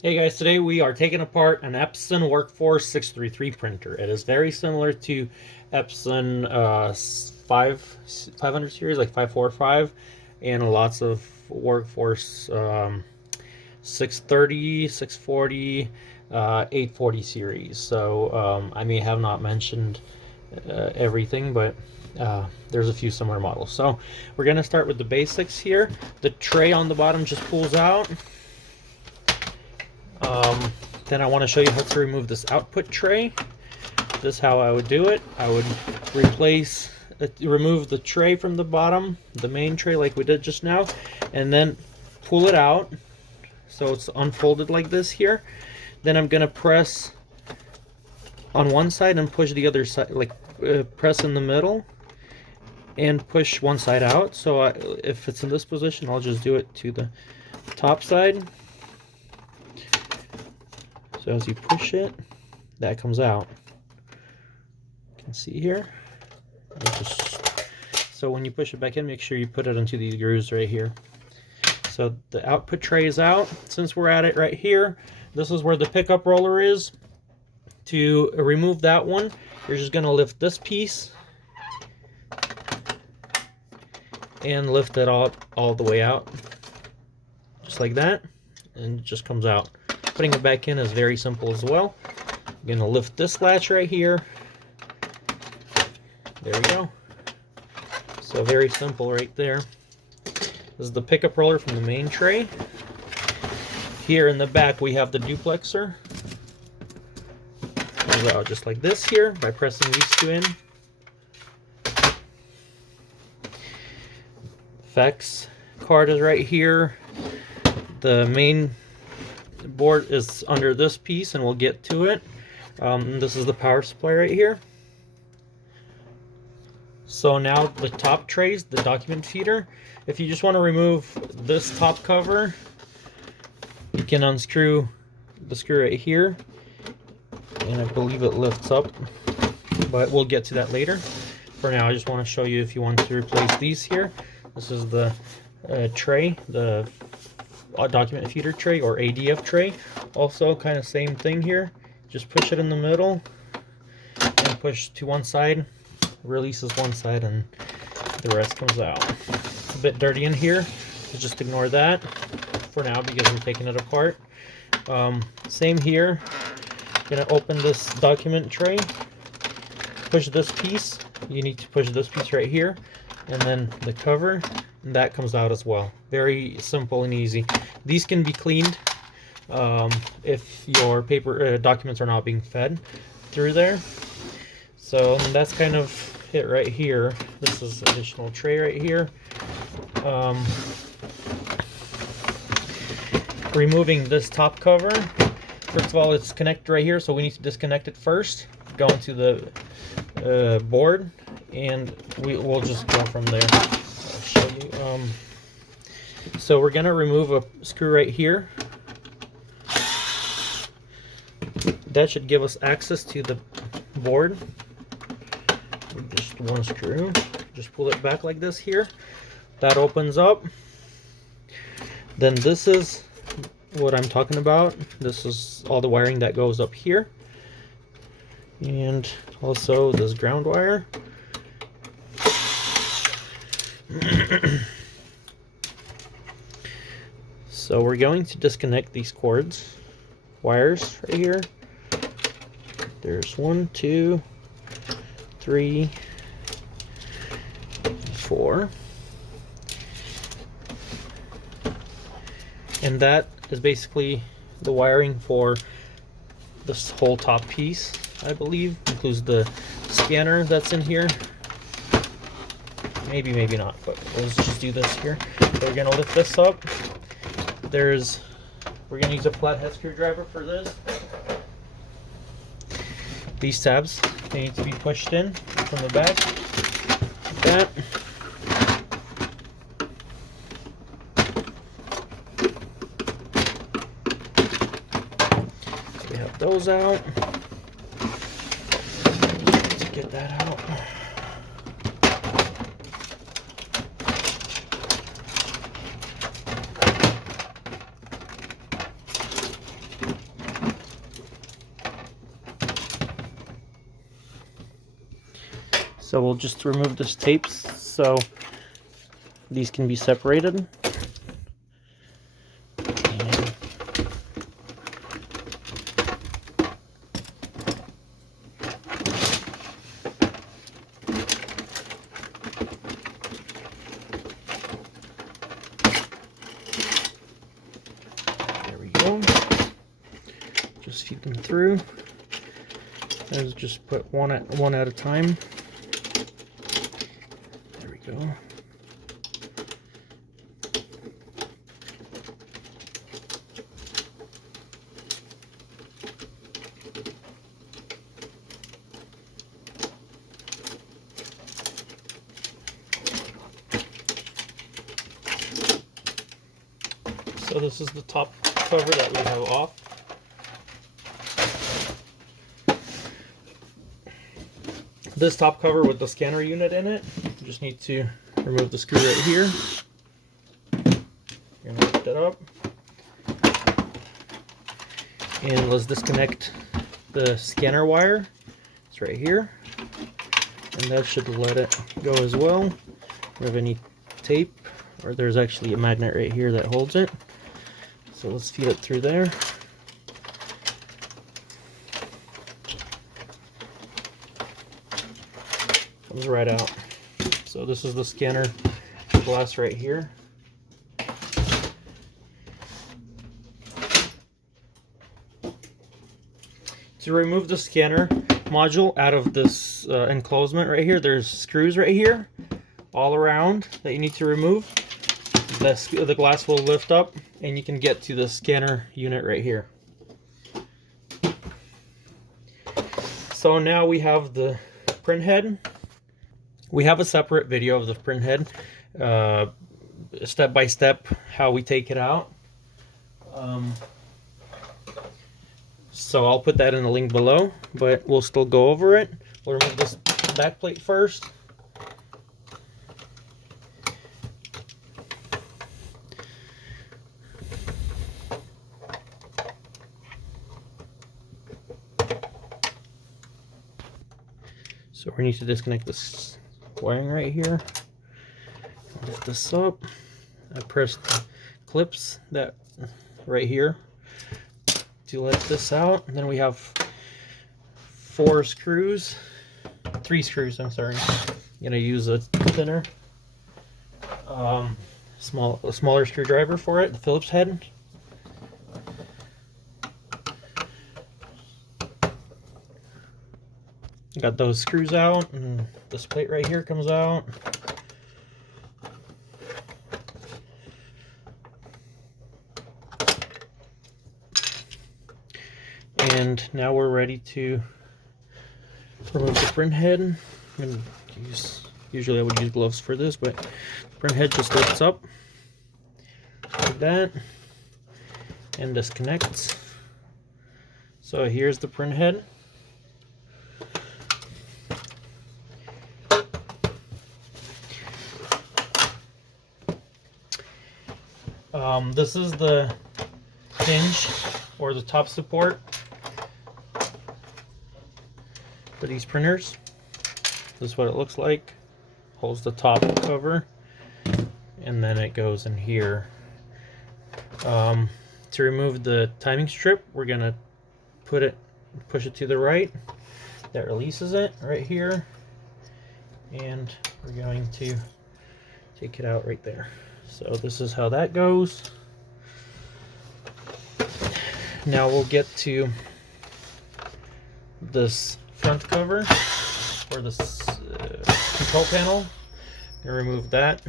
Hey guys, today we are taking apart an Epson Workforce 633 printer. It is very similar to Epson 500 series, like 545, and lots of Workforce 630, 640, 840 series. So I may have not mentioned everything, but there's a few similar models. So we're going to start with the basics here. The tray on the bottom just pulls out. Then I want to show you how to remove this output tray. This is how I would do it. I would remove the tray from the bottom, the main tray like we did just now, and then pull it out so it's unfolded like this here. Then I'm going to press on one side and push the other side, like press in the middle and push one side out. So if it's in this position, I'll just do it to the top side. So as you push it, that comes out. You can see here. So when you push it back in, make sure you put it into these grooves right here. So the output tray is out. Since we're at it right here, this is where the pickup roller is. To remove that one, you're just going to lift this piece and lift it all the way out, just like that, and it just comes out. Putting it back in is very simple as well. I'm going to lift this latch right here. There we go. So very simple right there. This is the pickup roller from the main tray. Here in the back we have the duplexer. Comes out just like this here by pressing these two in. Fax card is right here. The main board is under this piece and we'll get to it. This is the power supply right here. So now the top trays, the document feeder. If you just want to remove this top cover, you can unscrew the screw right here, and I believe it lifts up, but we'll get to that later. For now, I just want to show you if you want to replace these here. This is the tray, the document feeder tray or ADF tray. Also kind of same thing here. Just push it in the middle and push to one side, releases one side, and the rest comes out. It's a bit dirty in here, so just ignore that for now because I'm taking it apart. Same here. Gonna open this document tray, push this piece. You need to push this piece right here, and then the cover, and that comes out as well. Very simple and easy. These can be cleaned if your paper documents are not being fed through there. So that's kind of it right here. This is additional tray right here. Removing this top cover. First of all, it's connected right here, so we need to disconnect it first. Go into the board, and we'll just go from there. I'll show you. So we're gonna remove a screw right here. That should give us access to the board. Just one screw. Just pull it back like this here. That opens up. Then this is what I'm talking about. This is all the wiring that goes up here. And also this ground wire. So we're going to disconnect these wires right here. There's 1, 2, 3, 4. And that is basically the wiring for this whole top piece, I believe. Includes the scanner that's in here. Maybe not, but let's just do this here. So we're gonna lift this up. We're gonna use a flathead screwdriver for this. These tabs, they need to be pushed in from the back, like that. We have those out. Let's get that out. So we'll just remove this tape so these can be separated. There we go. Just feed them through. Let's just put one at a time. There we go. So this is the top cover that we have off. This top cover with the scanner unit in it, you just need to remove the screw right here. You're gonna lift it up. And let's disconnect the scanner wire. It's right here. And that should let it go as well. If you have any tape, or there's actually a magnet right here that holds it. So let's feed it through there. Comes right out. So this is the scanner glass right here. To remove the scanner module out of this enclosement right here, there's screws right here all around that you need to remove. The glass will lift up and you can get to the scanner unit right here. So now we have the printhead. We have a separate video of the printhead, step by step how we take it out. So I'll put that in the link below, but we'll still go over it. We'll remove this back plate first. So we need to disconnect this wiring right here. Lift this up. I pressed the clips that right here to let this out. And then we have three screws, I'm sorry. I'm gonna use a thinner, smaller screwdriver for it, the Phillips head. Got those screws out, and this plate right here comes out. And now we're ready to remove the printhead. Usually I would use gloves for this, but the printhead just lifts up like that and disconnects. So here's the printhead. This is the hinge or the top support for these printers. This is what it looks like. Holds the top cover, and then it goes in here. To remove the timing strip, we're gonna push it to the right. That releases it right here, and we're going to take it out right there. So this is how that goes. Now we'll get to this front cover or this control panel. Gonna remove that.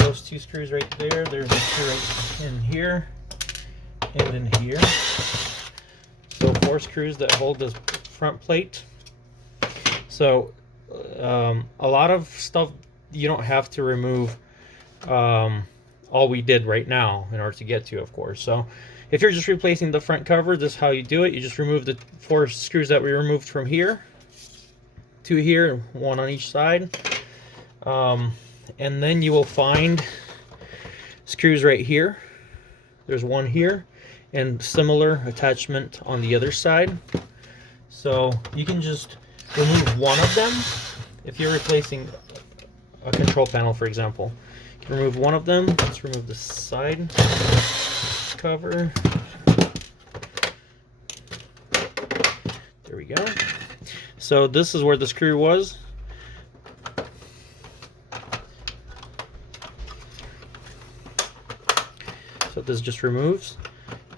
Those two screws right there. There's a screw right in here and in here. So 4 screws that hold this front plate. So a lot of stuff you don't have to remove all we did right now in order to get to, of course. So if you're just replacing the front cover, this is how you do it. You just remove the 4 screws that we removed from here, 2 here, 1 on each side, and then you will find screws right here. There's 1 here and similar attachment on the other side. So you can just remove one of them. If you're replacing a control panel, for example, you can remove one of them. Let's remove the side cover. There we go. So this is where the screw was. So this just removes,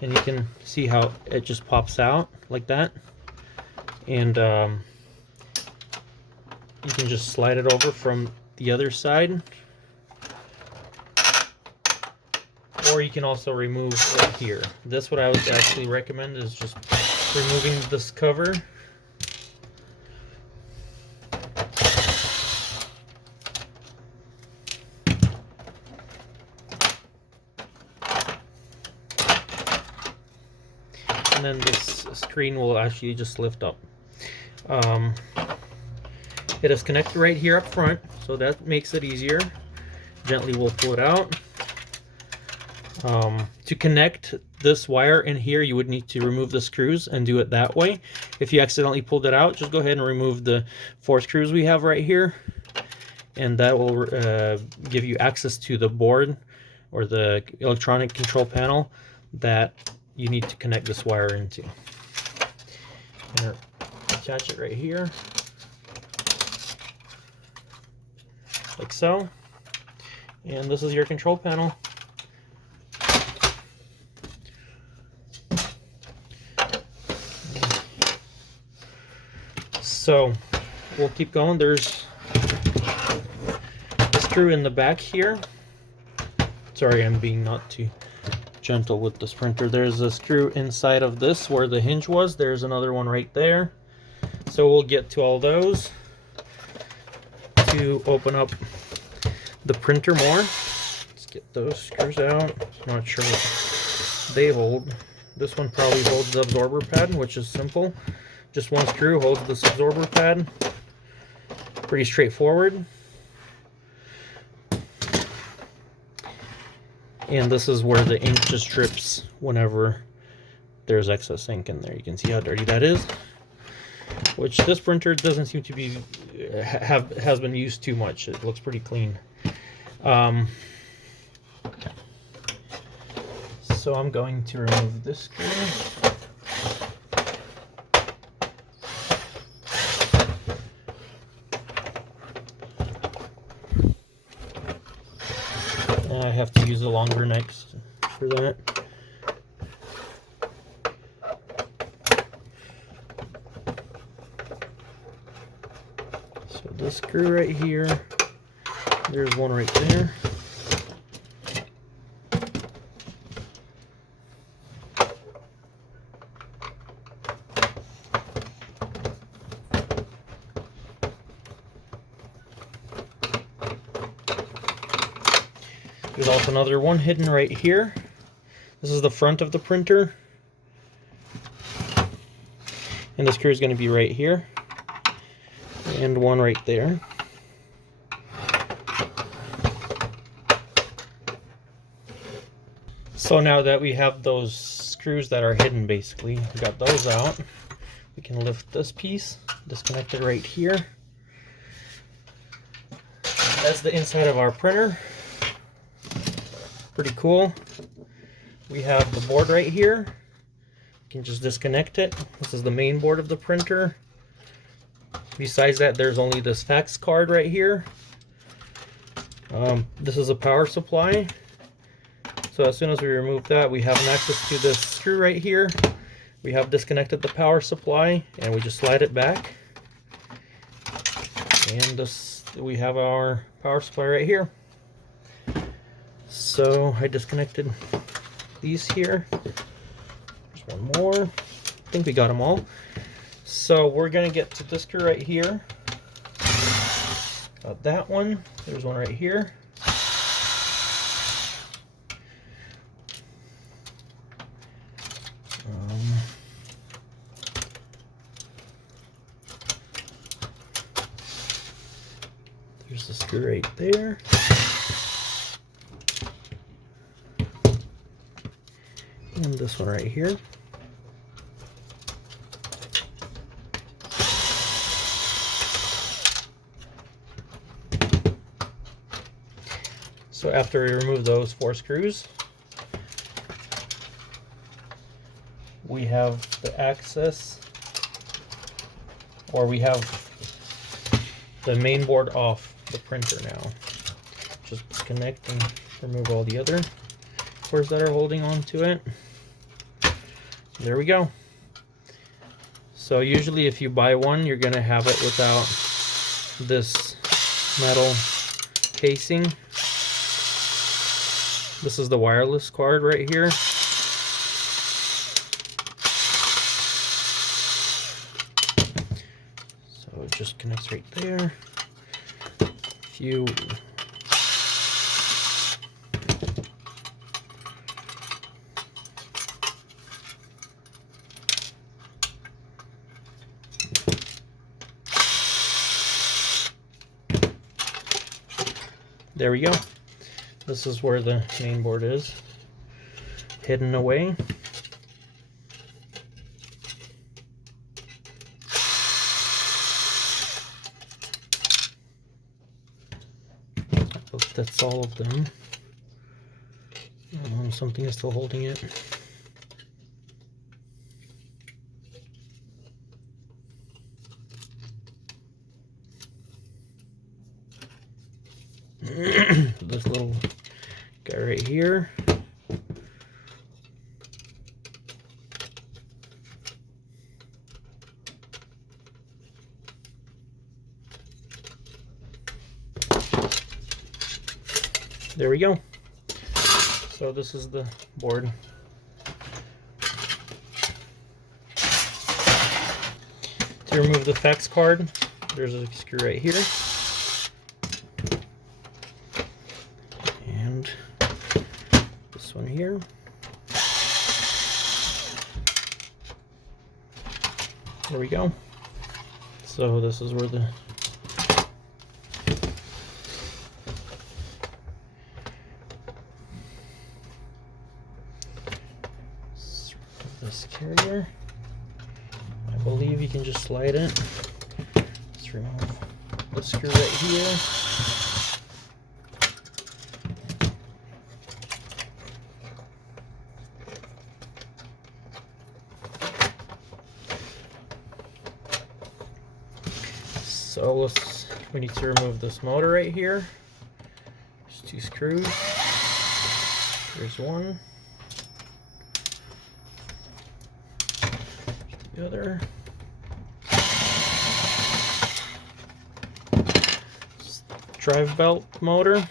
and you can see how it just pops out like that. And you can just slide it over from the other side, or you can also remove it here. This, what I would actually recommend, is just removing this cover. And then this screen will actually just lift up. It is connected right here up front, so that makes it easier. Gently we'll pull it out. To connect this wire in here, you would need to remove the screws and do it that way. If you accidentally pulled it out, just go ahead and remove the 4 screws we have right here, and that will give you access to the board or the electronic control panel that you need to connect this wire into. And attach it right here, like so. And this is your control panel. So we'll keep going. There's a screw in the back here. Sorry, I'm being not too gentle with this printer. There's a screw inside of this where the hinge was. There's another one right there. So we'll get to all those to open up the printer more. Let's get those screws out. Not sure what they hold. This one probably holds the absorber pad, which is simple. Just one screw holds this absorber pad. Pretty straightforward. And this is where the ink just drips whenever there's excess ink in there. You can see how dirty that is, which this printer doesn't seem to be has been used too much. It looks pretty clean. So I'm going to remove this screw. I have to use a longer knife for that. So this screw right here, there's one right there. There's also another one hidden right here. This is the front of the printer. And the screw is going to be right here. And one right there. So now that we have those screws that are hidden, basically, we got those out. We can lift this piece, disconnect it right here. That's the inside of our printer. Pretty cool. We have the board right here. You can just disconnect it. This is the main board of the printer. Besides that, there's only this fax card right here. This is a power supply. So as soon as we remove that, we have access to this screw right here. We have disconnected the power supply, and we just slide it back. And this, we have our power supply right here. So I disconnected these here. There's one more. I think we got them all. So we're gonna get to this screw right here. Got that one. There's one right here. There's the screw right there. And this one right here. So after we remove those 4 screws, we have the access, or we have the main board off the printer now. Just disconnect and remove all the other cords that are holding on to it. There we go. So usually if you buy one, you're gonna have it without this metal casing. This is the wireless card right here. So it just connects right there. If you there we go. This is where the main board is, hidden away. That's all of them. Something is still holding it. This little guy right here. There we go. So this is the board. To remove the fax card, there's a screw right here. And this one here. There we go. So this is where the this carrier. I believe you can just slide it. Let's remove the screw right here. So we need to remove this motor right here. There's 2 screws. Here's one. The other. Drive belt motor.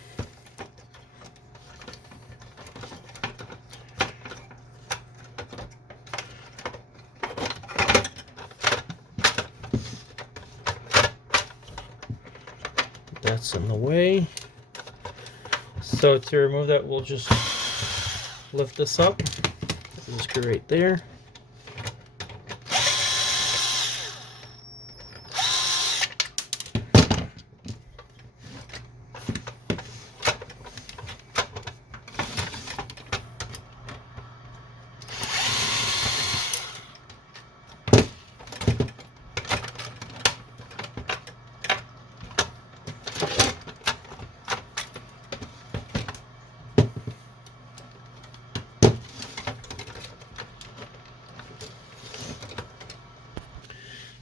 That's in the way. So to remove that, we'll just lift this up. There's a screw right there.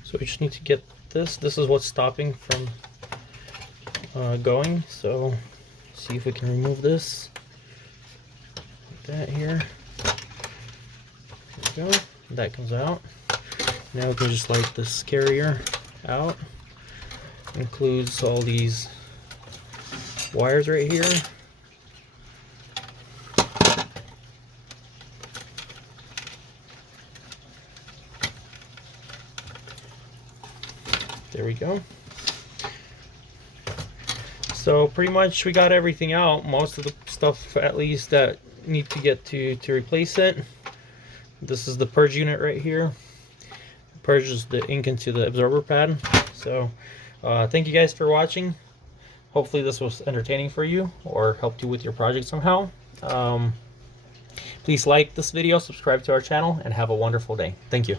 So we just need to get this. This is what's stopping from going. So see if we can remove this. Like that here. There we go. That comes out. Now we can just light this carrier out. Includes all these wires right here. There we go. So pretty much we got everything out. Most of the stuff, at least, that need to get to replace it. This is the purge unit right here. Purges the ink into the absorber pad. So thank you guys for watching. Hopefully this was entertaining for you or helped you with your project somehow. Please like this video, subscribe to our channel, and have a wonderful day. Thank you.